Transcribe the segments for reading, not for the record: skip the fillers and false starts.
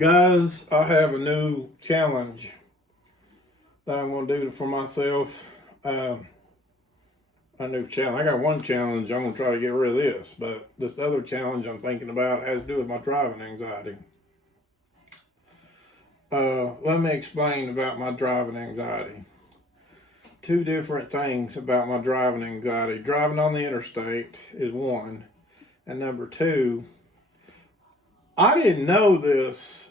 Guys, I have a new challenge that I'm going to do for myself. A new challenge. I got one challenge. I'm going to try to get rid of this, but this other challenge I'm thinking about has to do with my driving anxiety. Let me explain about my driving anxiety. Two different things about my driving anxiety. Driving on the interstate is one, and number two, I didn't know this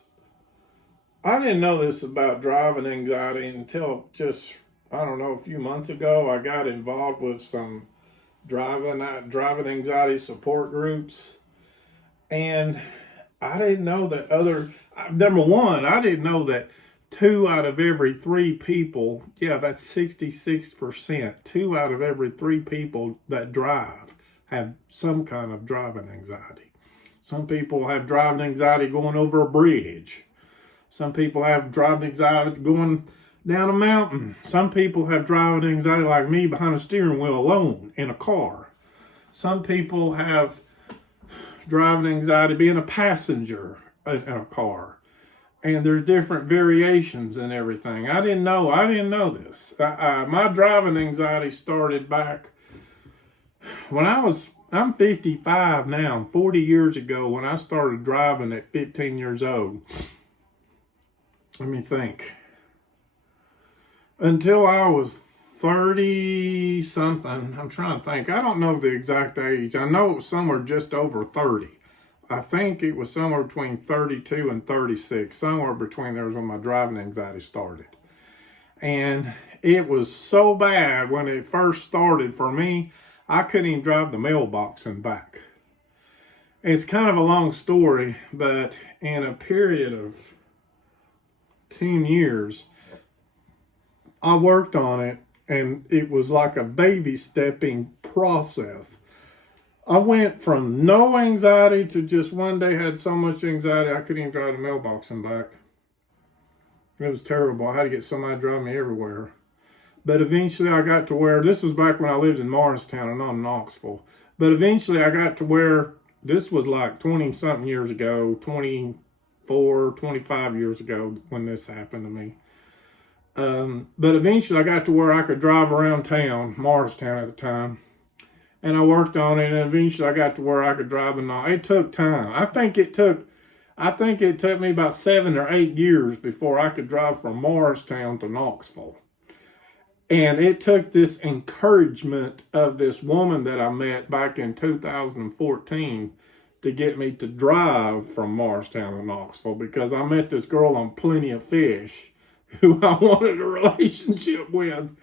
about driving anxiety until just, I don't know, a few months ago. I got involved with some driving anxiety support groups. And I didn't know that number one, I didn't know that 2 out of every 3 people, yeah, that's 66%, 2 out of every 3 people that drive have some kind of driving anxiety. Some people have driving anxiety going over a bridge. Some people have driving anxiety going down a mountain. Some people have driving anxiety like me behind a steering wheel alone in a car. Some people have driving anxiety being a passenger in a car. And there's different variations and everything. I didn't know this. My driving anxiety started back when I'm 55 now, 40 years ago when I started driving at 15 years old. Let me think. Until I was 30 something, I'm trying to think. I don't know the exact age. I know it was somewhere just over 30. I think it was somewhere between 32 and 36. Somewhere between there was when my driving anxiety started. And it was so bad when it first started for me, I couldn't even drive the mailbox and back. It's kind of a long story, but in a period of 10 years, I worked on it, and it was like a baby stepping process. I went from no anxiety to just one day had so much anxiety I couldn't even drive the mailbox and back. It was terrible. I had to get somebody to drive me everywhere. But eventually I got to where, this was back when I lived in Morristown and not in Knoxville. But eventually I got to where, this was like 20 something years ago, 24, 25 years ago when this happened to me. But eventually I got to where I could drive around town, Morristown at the time. And I worked on it, and eventually I got to where I could drive it took time. I think it took me about 7 or 8 years before I could drive from Morristown to Knoxville. And it took this encouragement of this woman that I met back in 2014 to get me to drive from Morristown to Knoxville, because I met this girl on Plenty of Fish who I wanted a relationship with.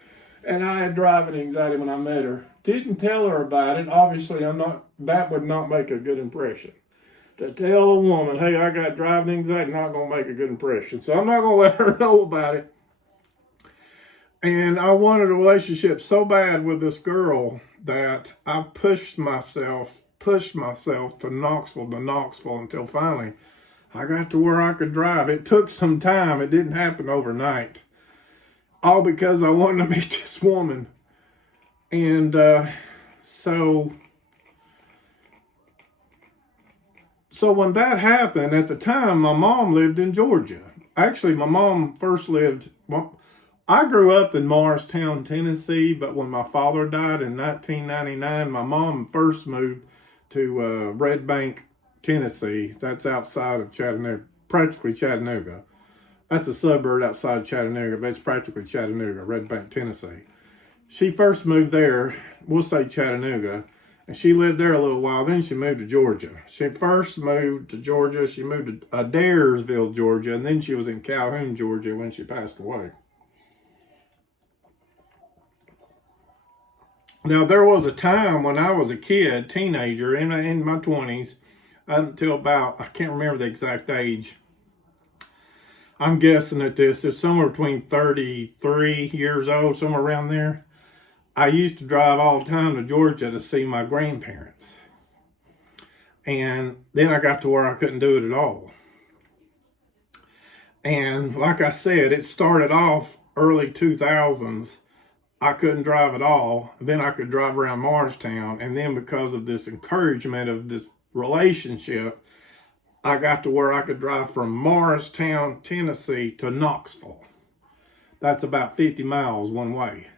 And I had driving anxiety when I met her. Didn't tell her about it. Obviously, that would not make a good impression. To tell a woman, hey, I got driving anxiety, not going to make a good impression. So I'm not going to let her know about it. And I wanted a relationship so bad with this girl that I pushed myself to Knoxville until finally I got to where I could drive. It took some time. It didn't happen overnight. All because I wanted to meet this woman. And so when that happened, at the time, my mom lived in Georgia. Actually, my mom first I grew up in Morristown, Tennessee, but when my father died in 1999, my mom first moved to Red Bank, Tennessee. That's outside of Chattanooga, practically Chattanooga. That's a suburb outside of Chattanooga, but it's practically Chattanooga, Red Bank, Tennessee. She first moved there, we'll say Chattanooga, and she lived there a little while. Then she moved to Georgia. She first moved to Georgia. She moved to Adairsville, Georgia, and then she was in Calhoun, Georgia when she passed away. Now, there was a time when I was a kid, teenager, in my 20s, until about, I can't remember the exact age. I'm guessing at this, it's somewhere between 33 years old, somewhere around there. I used to drive all the time to Georgia to see my grandparents. And then I got to where I couldn't do it at all. And like I said, it started off early 2000s. I couldn't drive at all. Then I could drive around Morristown. And then because of this encouragement of this relationship, I got to where I could drive from Morristown, Tennessee to Knoxville. That's about 50 miles one way.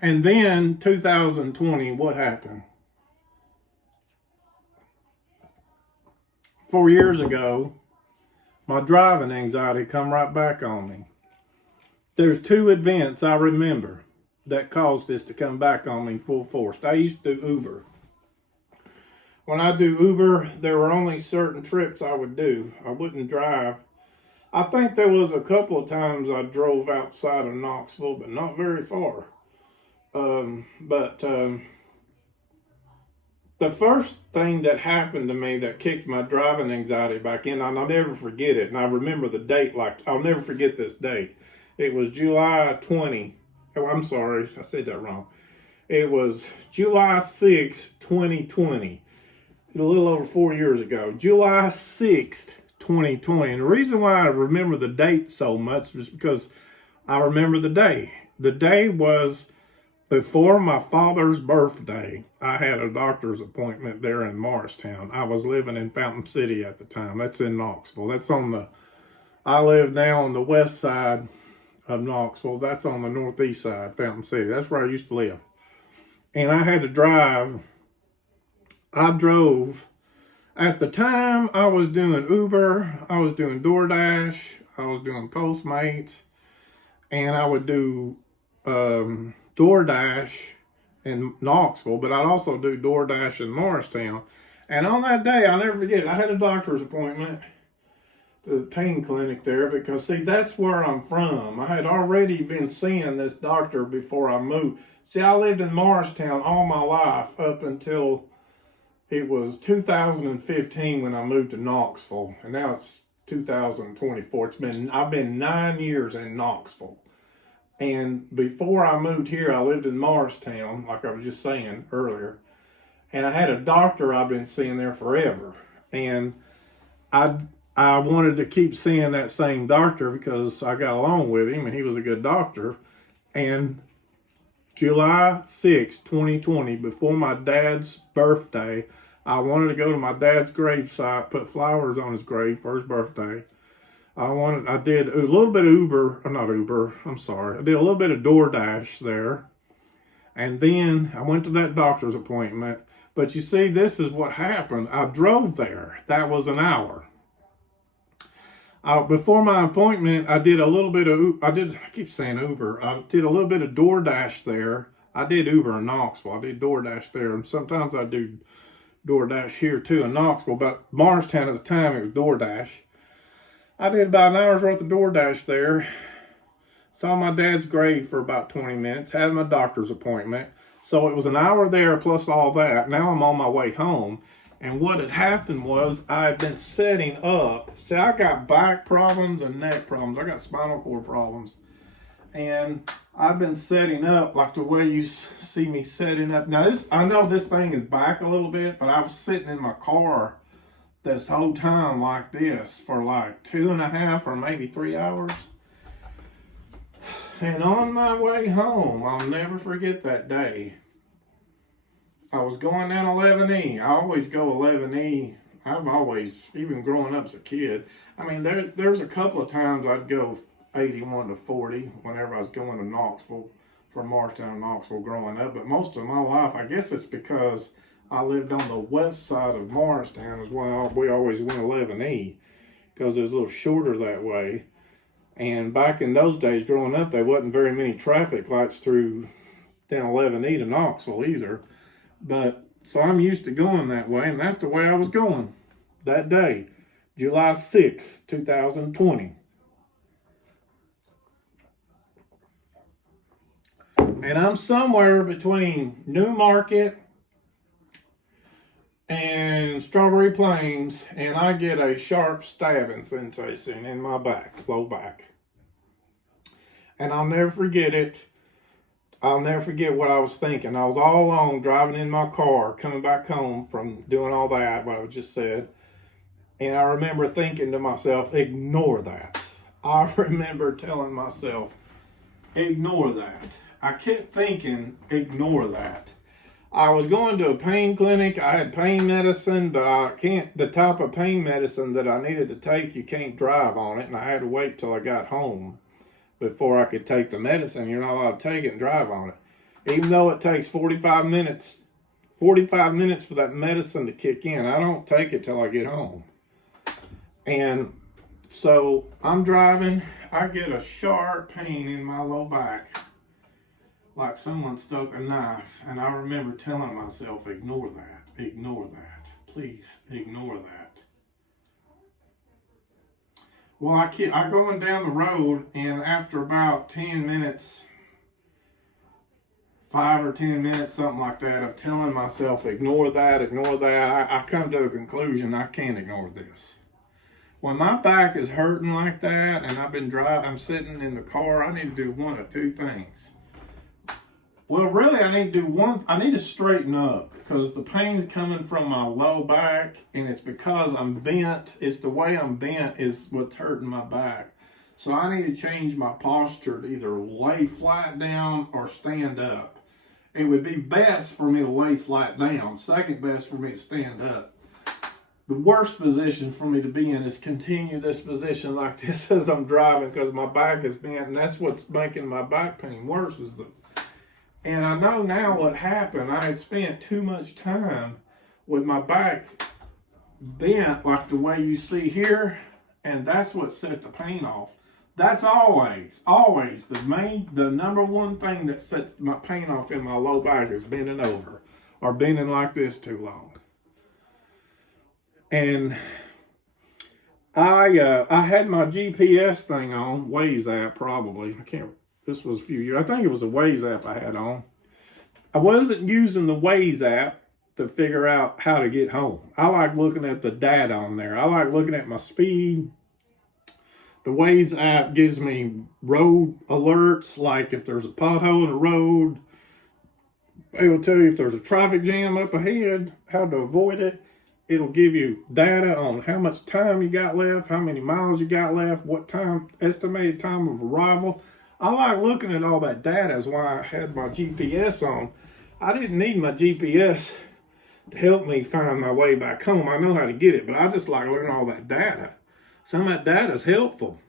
And then 2020, what happened? 4 years ago, my driving anxiety come right back on me. There's two events I remember that caused this to come back on me full force. I used to do Uber. When I do Uber, there were only certain trips I would do. I wouldn't drive. I think there was a couple of times I drove outside of Knoxville, but not very far. The first thing that happened to me that kicked my driving anxiety back in, and I'll never forget it, and I remember the date, I'll never forget this date. It was July 20. Oh, I'm sorry, I said that wrong. It was July 6, 2020, a little over 4 years ago. July 6th, 2020. And the reason why I remember the date so much was because I remember the day. The day was before my father's birthday. I had a doctor's appointment there in Morristown. I was living in Fountain City at the time. That's in Knoxville. I live now on the west side of Knoxville. That's on the northeast side, Fountain City. That's where I used to live. And I had to drive. I drove. At the time, I was doing Uber. I was doing DoorDash. I was doing Postmates. And I would do DoorDash in Knoxville, but I'd also do DoorDash in Morristown. And on that day, I'll never forget it, I had a doctor's appointment to the pain clinic there because, see, that's where I'm from. I had already been seeing this doctor before I moved. See, I lived in Morristown all my life up until it was 2015 when I moved to Knoxville, and now it's 2024. I've been 9 years in Knoxville. And before I moved here, I lived in Morristown, like I was just saying earlier. And I had a doctor I've been seeing there forever. And I wanted to keep seeing that same doctor because I got along with him and he was a good doctor. And July 6, 2020, before my dad's birthday, I wanted to go to my dad's gravesite, put flowers on his grave for his birthday. I did a little bit of I did a little bit of DoorDash there. And then I went to that doctor's appointment. But you see, this is what happened. I drove there. That was an hour. Before my appointment, I did a little bit of, I keep saying Uber. I did a little bit of DoorDash there. I did Uber in Knoxville. I did DoorDash there. And sometimes I do DoorDash here too in Knoxville. But Morristown at the time, it was DoorDash. I did about an hour's worth of DoorDash there. Saw my dad's grave for about 20 minutes. Had my doctor's appointment. So it was an hour there plus all that. Now I'm on my way home. And what had happened was I had been setting up. See, I got back problems and neck problems. I got spinal cord problems. And I've been setting up like the way you see me setting up. Now, I know this thing is back a little bit, but I was sitting in my car this whole time like this for like 2.5 or maybe 3 hours. And on my way home, I'll never forget that day. I was going down 11E. I always go 11E. I've always, even growing up as a kid, I mean, there's a couple of times I'd go 81 to 40 whenever I was going to Knoxville, from Morristown to Knoxville growing up. But most of my life, I guess it's because I lived on the west side of Morristown as well. We always went 11E because it was a little shorter that way. And back in those days, growing up, there wasn't very many traffic lights through down 11E to Knoxville either. But so I'm used to going that way, and that's the way I was going that day, July 6, 2020. And I'm somewhere between New Market and Strawberry Plains, and I get a sharp stabbing sensation in my back, low back. And I'll never forget it. I'll never forget what I was thinking. I was all alone driving in my car, coming back home from doing all that, what I just said. And I remember thinking to myself, ignore that. I remember telling myself, ignore that. I kept thinking, ignore that. I was going to a pain clinic. I had pain medicine, but the type of pain medicine that I needed to take, you can't drive on it. And I had to wait till I got home before I could take the medicine. You're not allowed to take it and drive on it. Even though it takes 45 minutes for that medicine to kick in, I don't take it till I get home. And so I'm driving, I get a sharp pain in my low back, like someone stuck a knife, and I remember telling myself, ignore that, please ignore that. Well, I going down the road, and after about 10 minutes, 5 or 10 minutes, something like that, of telling myself, ignore that, I come to the conclusion, I can't ignore this. When my back is hurting like that, and I'm sitting in the car, I need to do one of two things. Well, really, I need to straighten up, because the pain's coming from my low back, and it's because I'm bent. It's the way I'm bent is what's hurting my back. So I need to change my posture to either lay flat down or stand up. It would be best for me to lay flat down. Second best for me to stand up. The worst position for me to be in is continue this position like this as I'm driving, because my back is bent, and that's what's making my back pain worse. And I know now what happened. I had spent too much time with my back bent like the way you see here, and that's what set the pain off. That's always the number one thing that sets my pain off in my low back is bending over or bending like this too long. And I had my GPS thing on, Waze app probably. This was a few years. I think it was a Waze app I had on. I wasn't using the Waze app to figure out how to get home. I like looking at the data on there. I like looking at my speed. The Waze app gives me road alerts, like if there's a pothole in the road. It will tell you if there's a traffic jam up ahead, how to avoid it. It'll give you data on how much time you got left, how many miles you got left, what time, estimated time of arrival. I like looking at all that data. Is why I had my GPS on. I didn't need my GPS to help me find my way back home. I know how to get it, but I just like looking at all that data. Some of that data is helpful.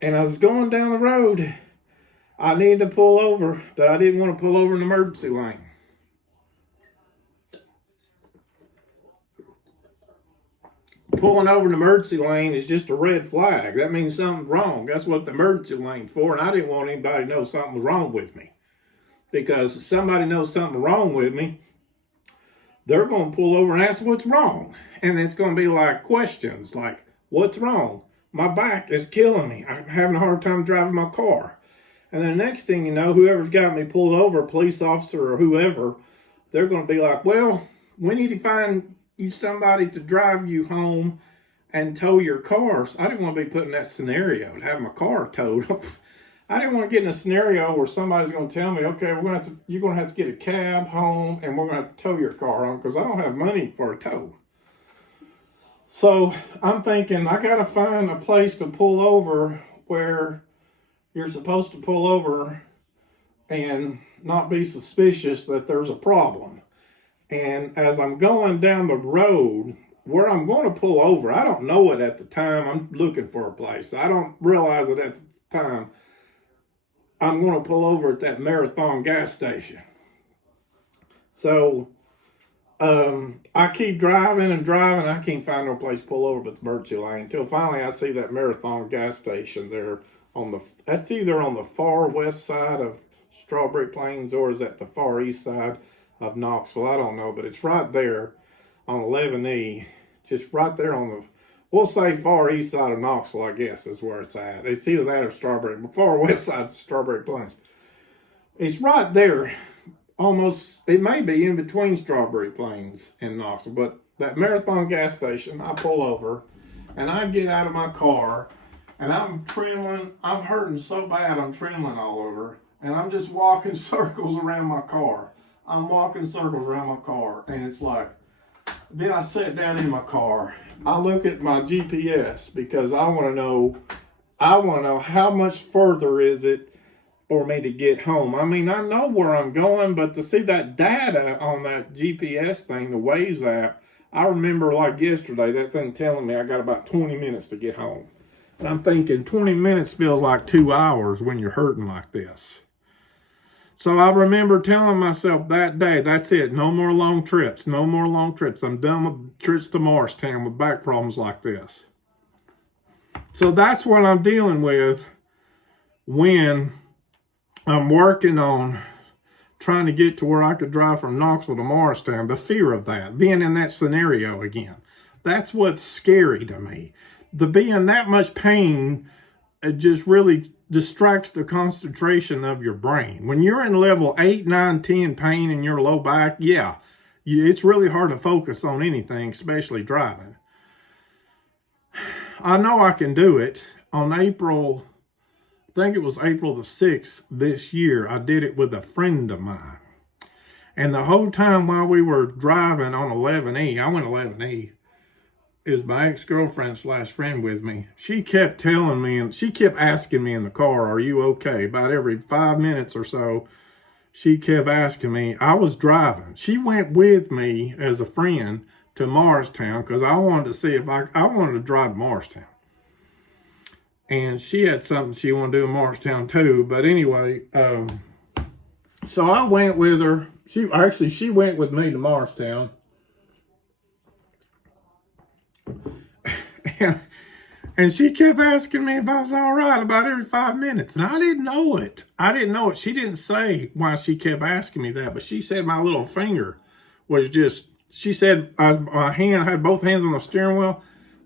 And I was going down the road. I needed to pull over, but I didn't want to pull over in the emergency lane. Pulling over an emergency lane is just a red flag. That means something's wrong. That's what the emergency lane's for. And I didn't want anybody to know something was wrong with me. Because if somebody knows something wrong with me, they're going to pull over and ask what's wrong. And it's going to be like questions like, what's wrong? My back is killing me. I'm having a hard time driving my car. And then the next thing you know, whoever's got me pulled over, a police officer or whoever, they're going to be like, well, we need to find you somebody to drive you home and tow your car. So I didn't want to be put in that scenario to have my car towed. I didn't want to get in a scenario where somebody's going to tell me, okay, you're going to have to get a cab home and we're going to tow your car home, because I don't have money for a tow. So I'm thinking I got to find a place to pull over where you're supposed to pull over and not be suspicious that there's a problem. And as I'm going down the road where I'm going to pull over, I don't know it at the time. I'm looking for a place. I don't realize it at the time. I'm going to pull over at that Marathon gas station. So I keep driving and driving. I can't find no place to pull over but the emergency lane until finally I see that Marathon gas station there that's either on the far west side of Strawberry Plains or is at the far east side of Knoxville. I don't know, but it's right there on 11E, just right there on the, we'll say far east side of Knoxville, I guess is where it's at. It's either that or Strawberry, but far west side of Strawberry Plains. It's right there, almost, it may be in between Strawberry Plains and Knoxville, but that Marathon gas station, I pull over and I get out of my car and I'm trembling. I'm hurting so bad, I'm trembling all over. And I'm just walking circles around my car. I'm walking circles around my car. And it's like, then I sit down in my car. I look at my GPS because I want to know how much further is it for me to get home. I mean, I know where I'm going, but to see that data on that GPS thing, the Waze app, I remember like yesterday, that thing telling me I got about 20 minutes to get home. And I'm thinking 20 minutes feels like 2 hours when you're hurting like this. So I remember telling myself that day, that's it. No more long trips. No more long trips. I'm done with trips to Morristown with back problems like this. So that's what I'm dealing with when I'm working on trying to get to where I could drive from Knoxville to Morristown. The fear of that, being in that scenario again. That's what's scary to me. The being that much pain, it just really distracts the concentration of your brain. When you're in level 8, 9, 10 pain in your low back, yeah, it's really hard to focus on anything, especially driving. I know I can do it. On April, I think it was April the 6th this year, I did it with a friend of mine. And the whole time while we were driving on 11E, I went 11E, is my ex-girlfriend / friend with me. She kept telling me, and she kept asking me in the car, are you okay? About every 5 minutes or so, she kept asking me. I was driving. She went with me as a friend to Morristown because I wanted to see if I wanted to drive to Morristown. And she had something she wanted to do in Morristown too. But anyway, so I went with her. She went with me to Morristown. And she kept asking me if I was all right about every 5 minutes. And I didn't know it. She didn't say why she kept asking me that, but she said my little finger was just, she said I had both hands on the steering wheel.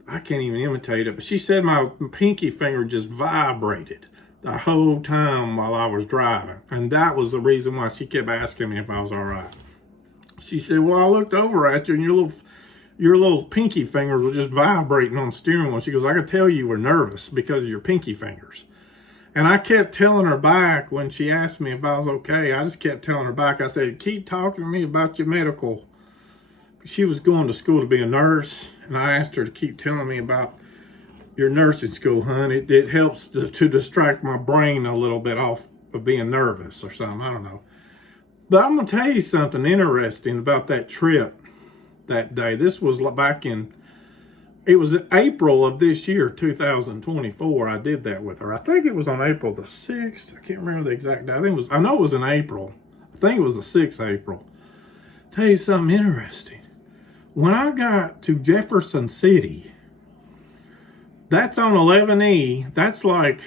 I can't even imitate it, but she said my pinky finger just vibrated the whole time while I was driving. And that was the reason why she kept asking me if I was all right. She said, well, I looked over at you and your little pinky fingers were just vibrating on the steering wheel. She goes, I could tell you were nervous because of your pinky fingers. And I kept telling her back when she asked me if I was okay, I just kept telling her back. I said, keep talking to me about your medical. She was going to school to be a nurse. And I asked her to keep telling me about your nursing school, hon. It helps to distract my brain a little bit off of being nervous or something. I don't know. But I'm going to tell you something interesting about that trip that day. This was back in, it was April of this year, 2024. I did that with her. I think it was on April the 6th. I can't remember the exact day. I know it was in April. I think it was the 6th April. Tell you something interesting. When I got to Jefferson City, that's on 11E. That's like,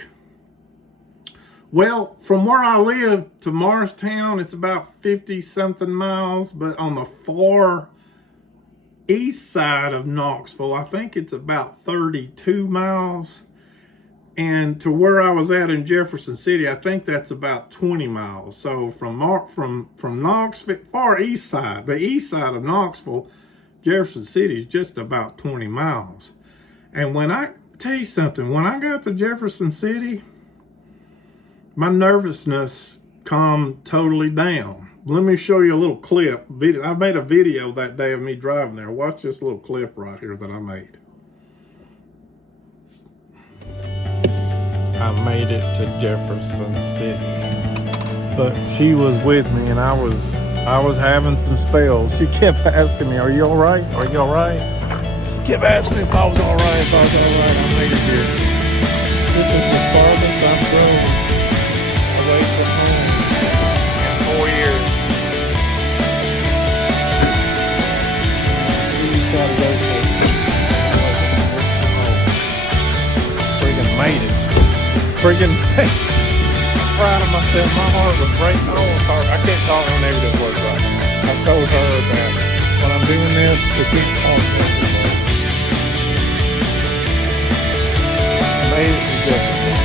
well, from where I live to Morristown, it's about 50-something miles. But on the far east side of Knoxville, I think it's about 32 miles. And to where I was at in Jefferson City, I think that's about 20 miles. So from Knoxville, far east side, the east side of Knoxville, Jefferson City is just about 20 miles. And when I tell you something, when I got to Jefferson City, my nervousness calmed totally down. Let me show you a little clip. I made a video that day of me driving there. Watch this little clip right here that I made. I made it to Jefferson City. But she was with me and I was having some spells. She kept asking me, are you all right? Are you all right? She kept asking me if I was all right, if I was all right. I made it here. This is the farthest I've grown away from home in 4 years. Try to go friggin' made it. Friggin' made it. Proud of myself. My heart was breaking. I can't talk on negative words right now. I told her that when I'm doing this, to keep talking. I made it to Jefferson.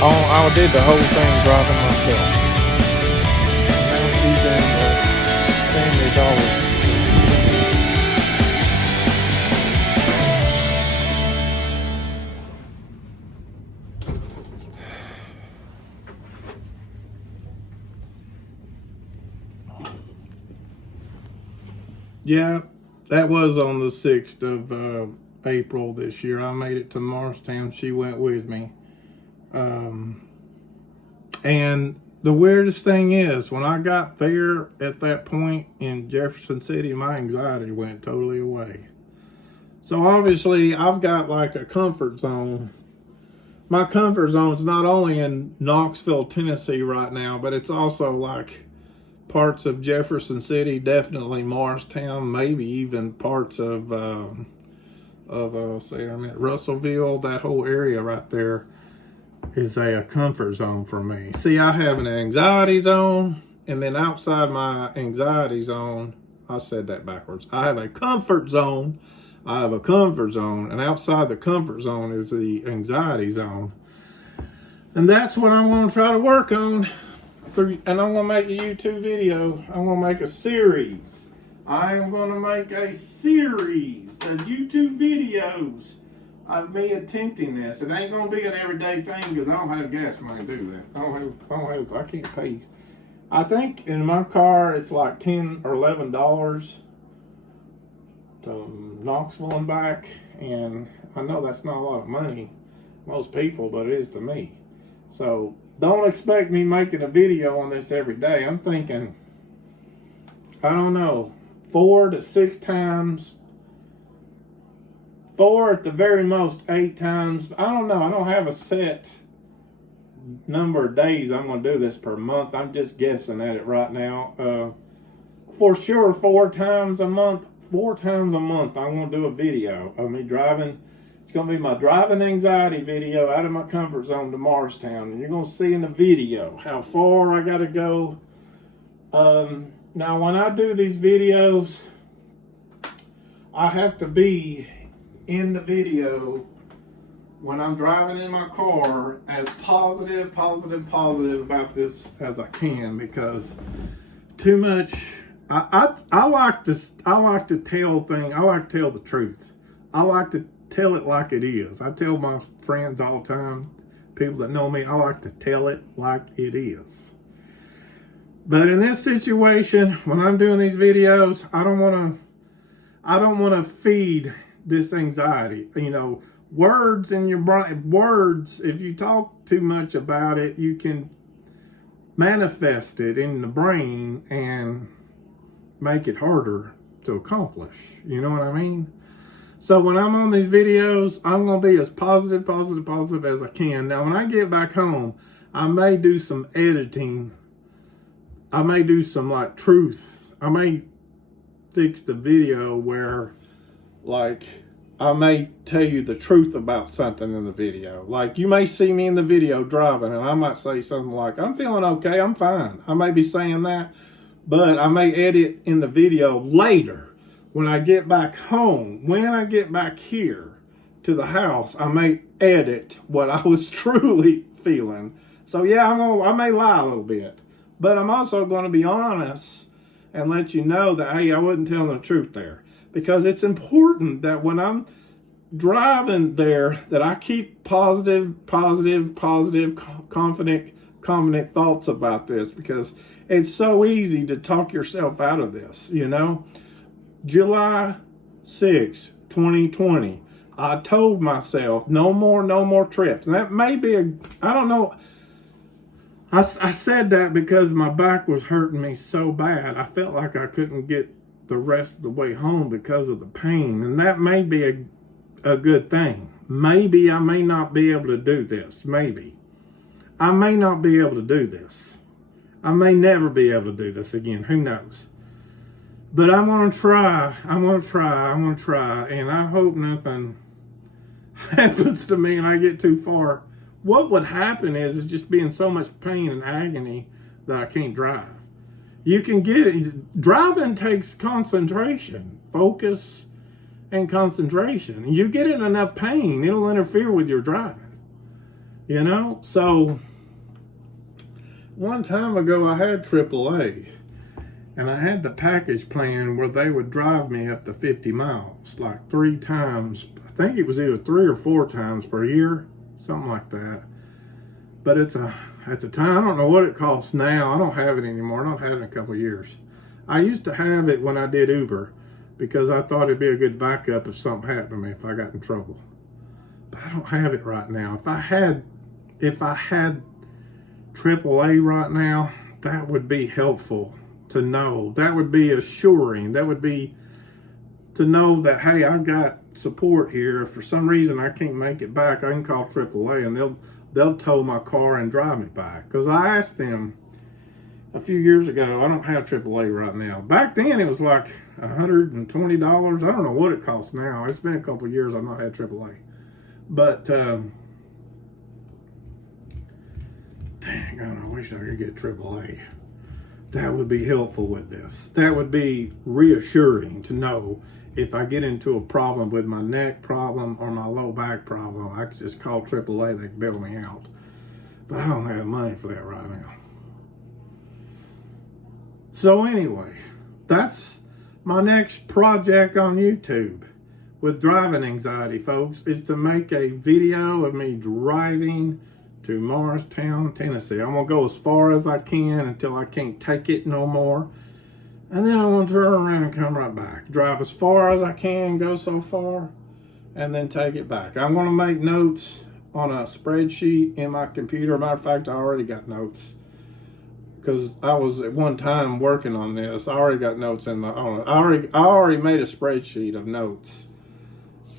I did the whole thing driving myself. Now she's in the Family Dollar. Yeah, that was on the 6th of April this year. I made it to Morristown. She went with me. And the weirdest thing is, when I got there at that point in Jefferson City, my anxiety went totally away. So obviously, I've got like a comfort zone. My comfort zone is not only in Knoxville, Tennessee right now, but it's also like parts of Jefferson City, definitely Morristown, maybe even parts of say I'm at Russellville. That whole area right there is a comfort zone for me. See, I have an anxiety zone, and then outside my anxiety zone, I said that backwards. I have a comfort zone. I have a comfort zone, and outside the comfort zone is the anxiety zone. And that's what I'm going to try to work on. And I'm going to make a YouTube video. I'm going to make a series. I am going to make a series of YouTube videos of me attempting this. It ain't going to be an everyday thing because I don't have gas money to do that. I can't pay. I think in my car it's like $10 or $11 to Knoxville and back, and I know that's not a lot of money most people, but it is to me. So don't expect me making a video on this every day. I'm thinking, I don't know, 4 to 6 times, 4 at the very most, 8 times. I don't know. I don't have a set number of days I'm going to do this per month. I'm just guessing at it right now. For sure, 4 times a month. 4 times a month, I'm going to do a video of me driving. It's going to be my driving anxiety video out of my comfort zone to Morristown. And you're going to see in the video how far I got to go. Now, when I do these videos, I have to be in the video when I'm driving in my car as positive about this as I can, because too much. I like to tell the truth. I like to tell it like it is. I tell my friends all the time, people that know me, I like to tell it like it is. But in this situation, when I'm doing these videos, I don't want to feed this anxiety. You know, words in your brain, words, if you talk too much about it, you can manifest it in the brain and make it harder to accomplish. You know what I mean? So when I'm on these videos, I'm going to be as positive as I can. Now, when I get back home, I may do some editing. I may do some like truth. I may fix the video where like I may tell you the truth about something in the video. Like you may see me in the video driving and I might say something like, I'm feeling okay, I'm fine. I may be saying that. But I may edit in the video later when I get back home. When I get back here to the house, I may edit what I was truly feeling. So yeah, I may lie a little bit, but I'm also going to be honest and let you know that, hey, I wasn't telling the truth there, because it's important that when I'm driving there that I keep positive, confident thoughts about this, because it's so easy to talk yourself out of this, you know. July 6, 2020, I told myself no more trips. And that may be I don't know. I said that because my back was hurting me so bad. I felt like I couldn't get the rest of the way home because of the pain. And that may be a good thing. Maybe I may not be able to do this. Maybe. I may not be able to do this. I may never be able to do this again. Who knows? But I'm going to try. I'm going to try. And I hope nothing happens to me and I get too far. What would happen is just be in so much pain and agony that I can't drive. You can get it. Driving takes concentration, focus, and concentration. You get in enough pain, it'll interfere with your driving. You know? So one time ago, I had AAA, and I had the package plan where they would drive me up to 50 miles, like 3 times. I think it was either 3 or 4 times per year, something like that. But at the time, I don't know what it costs now. I don't have it anymore. I don't have it in a couple of years. I used to have it when I did Uber because I thought it'd be a good backup if something happened to me, if I got in trouble. But I don't have it right now. If I had AAA right now, that would be helpful to know. That would be assuring. That would be to know that, hey, I've got support here. If for some reason I can't make it back, I can call AAA and they'll tow my car and drive me back. Because I asked them a few years ago, I don't have AAA right now. Back then it was like $120. I don't know what it costs now. It's been a couple of years I've not had AAA. But dang on, I wish I could get AAA. That would be helpful with this. That would be reassuring to know if I get into a problem with my neck problem or my low back problem, I could just call AAA, they can bail me out. But I don't have money for that right now. So anyway, that's my next project on YouTube with driving anxiety, folks, is to make a video of me driving to Morristown, Tennessee. I'm going to go as far as I can until I can't take it no more. And then I'm going to turn around and come right back. Drive as far as I can, go so far, and then take it back. I'm going to make notes on a spreadsheet in my computer. Matter of fact, I already got notes. Because I was at one time working on this. I already got notes in my own. I already made a spreadsheet of notes.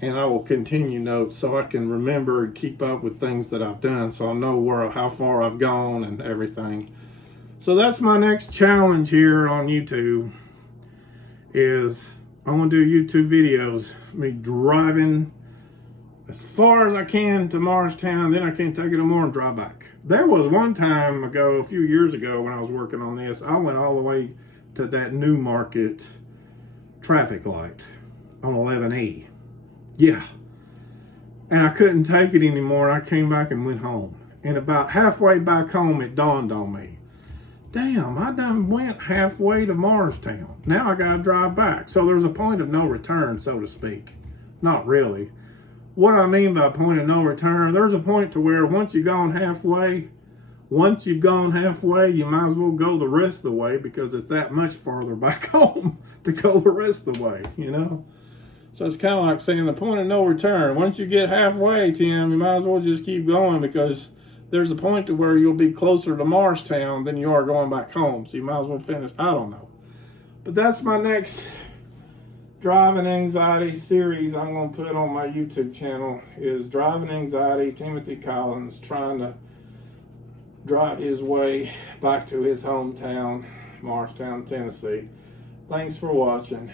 And I will continue notes so I can remember and keep up with things that I've done, so I know how far I've gone and everything. So that's my next challenge here on YouTube, is I want to do YouTube videos, me driving as far as I can to Morristown, then I can't take it no more and drive back. There was one time ago, a few years ago, when I was working on this, I went all the way to that New Market traffic light on 11E. Yeah. And I couldn't take it anymore. I came back and went home. And about halfway back home, it dawned on me, damn, I done went halfway to Morristown. Now I gotta drive back. So there's a point of no return, so to speak. Not really. What I mean by point of no return, there's a point to where once you've gone halfway, you might as well go the rest of the way, because it's that much farther back home to go the rest of the way, you know? So it's kind of like saying the point of no return. Once you get halfway, Tim, you might as well just keep going, because there's a point to where you'll be closer to Morristown than you are going back home. So you might as well finish. I don't know. But that's my next driving anxiety series I'm going to put on my YouTube channel, is Driving Anxiety, Timothy Collins trying to drive his way back to his hometown, Morristown, Tennessee. Thanks for watching.